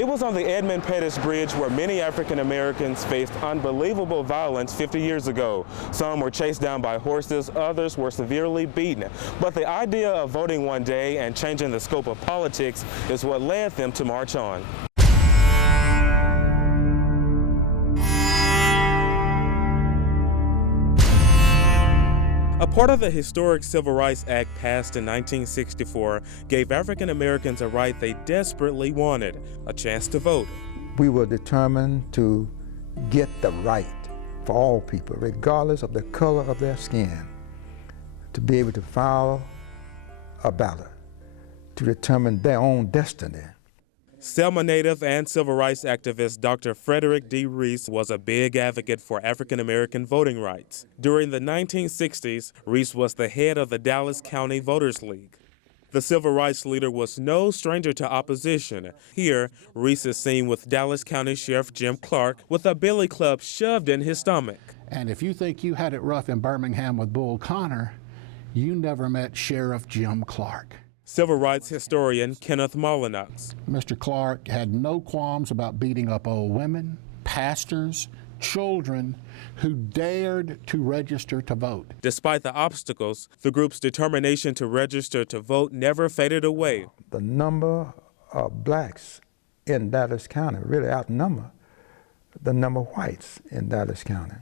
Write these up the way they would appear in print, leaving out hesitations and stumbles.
It was on the Edmund Pettus Bridge where many African Americans faced unbelievable violence 50 years ago. Some were chased down by horses, others were severely beaten. But the idea of voting one day and changing the scope of politics is what led them to march on. A part of the historic Civil Rights Act passed in 1964 gave African Americans a right they desperately wanted, a chance to vote. We were determined to get the right for all people, regardless of the color of their skin, to be able to file a ballot to determine their own destiny. Selma native and civil rights activist Dr. Frederick D. Reese was a big advocate for African American voting rights. During the 1960s, Reese was the head of the Dallas County Voters League. The civil rights leader was no stranger to opposition. Here, Reese is seen with Dallas County Sheriff Jim Clark with a billy club shoved in his stomach. And if you think you had it rough in Birmingham with Bull Connor, you never met Sheriff Jim Clark. Civil rights historian Kenneth Mullinox. Mr. Clark had no qualms about beating up old women, pastors, children who dared to register to vote. Despite the obstacles, the group's determination to register to vote never faded away. The number of blacks in Dallas County really outnumber the number of whites in Dallas County.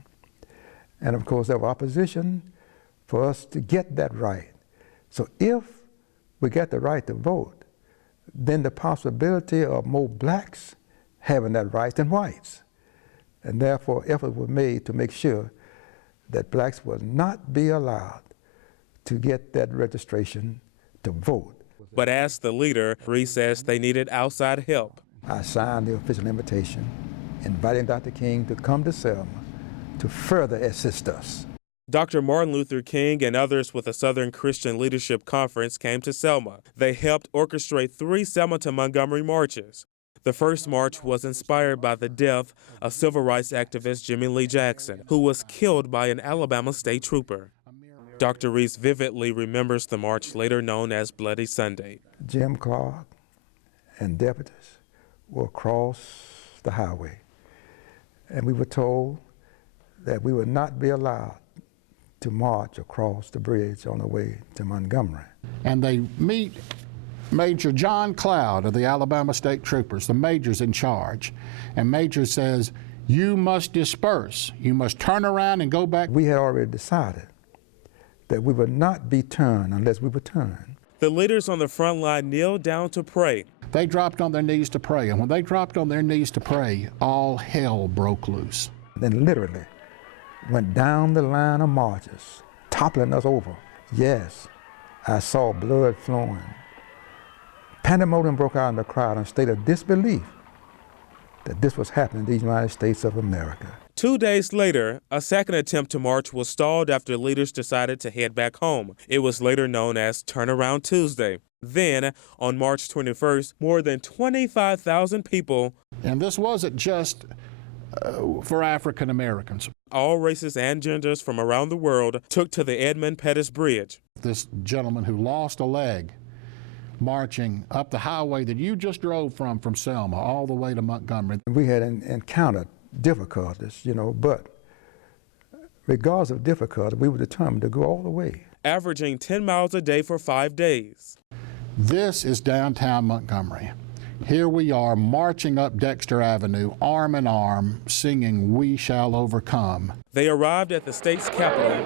And of course, there was opposition for us to get that right. So if we get the right to vote, then the possibility of more blacks having that right than whites. And therefore, efforts were made to make sure that blacks would not be allowed to get that registration to vote. But as the leader, Reese says they needed outside help. I signed the official invitation inviting Dr. King to come to Selma to further assist us. Dr. Martin Luther King and others with the Southern Christian Leadership Conference came to Selma. They helped orchestrate 3 Selma to Montgomery marches. The first march was inspired by the death of civil rights activist Jimmy Lee Jackson, who was killed by an Alabama state trooper. Dr. Reese vividly remembers the march later known as Bloody Sunday. Jim Clark and deputies will cross the highway, and we were told that we would not be allowed to march across the bridge on the way to Montgomery. And they meet Major John Cloud of the Alabama State Troopers, the major's in charge. And Major says, you must disperse. You must turn around and go back. We had already decided that we would not be turned unless we were turned. The leaders on the front line kneeled down to pray. They dropped on their knees to pray. And when they dropped on their knees to pray, all hell broke loose. Then literally went down the line of marchers, toppling us over. Yes, I saw blood flowing. Pandemonium broke out in the crowd in a state of disbelief that this was happening in the United States of America. 2 days later, a second attempt to march was stalled after leaders decided to head back home. It was later known as Turnaround Tuesday. Then, on March 21st, more than 25,000 people, and this wasn't just for African Americans. All races and genders from around the world took to the Edmund Pettus Bridge. This gentleman who lost a leg marching up the highway that you just drove from Selma all the way to Montgomery. We had encountered difficulties, but regardless of difficulty, we were determined to go all the way. Averaging 10 miles a day for 5 days. This is downtown Montgomery. Here we are marching up Dexter Avenue, arm in arm, singing "We Shall Overcome." They arrived at the state's capital,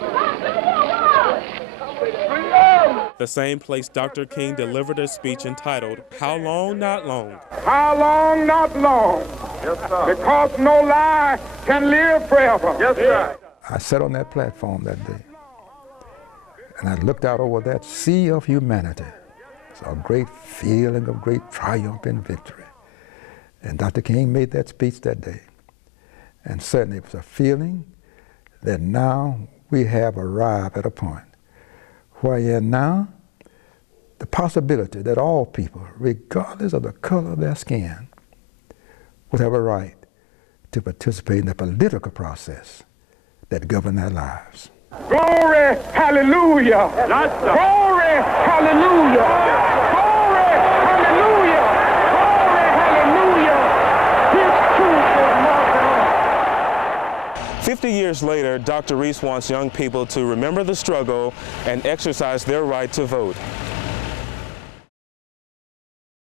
the same place Dr. King delivered a speech entitled, "How Long, Not Long." How long, not long. Yes, sir. Because no lie can live forever. Yes, sir. I sat on that platform that day, and I looked out over that sea of humanity. It's a great feeling of great triumph and victory. And Dr. King made that speech that day. And certainly it was a feeling that now we have arrived at a point where now the possibility that all people, regardless of the color of their skin, would have a right to participate in the political process that governs their lives. Glory, hallelujah. Glory, hallelujah. Glory, hallelujah. Glory, hallelujah. 50 years later, Dr. Reese wants young people to remember the struggle and exercise their right to vote.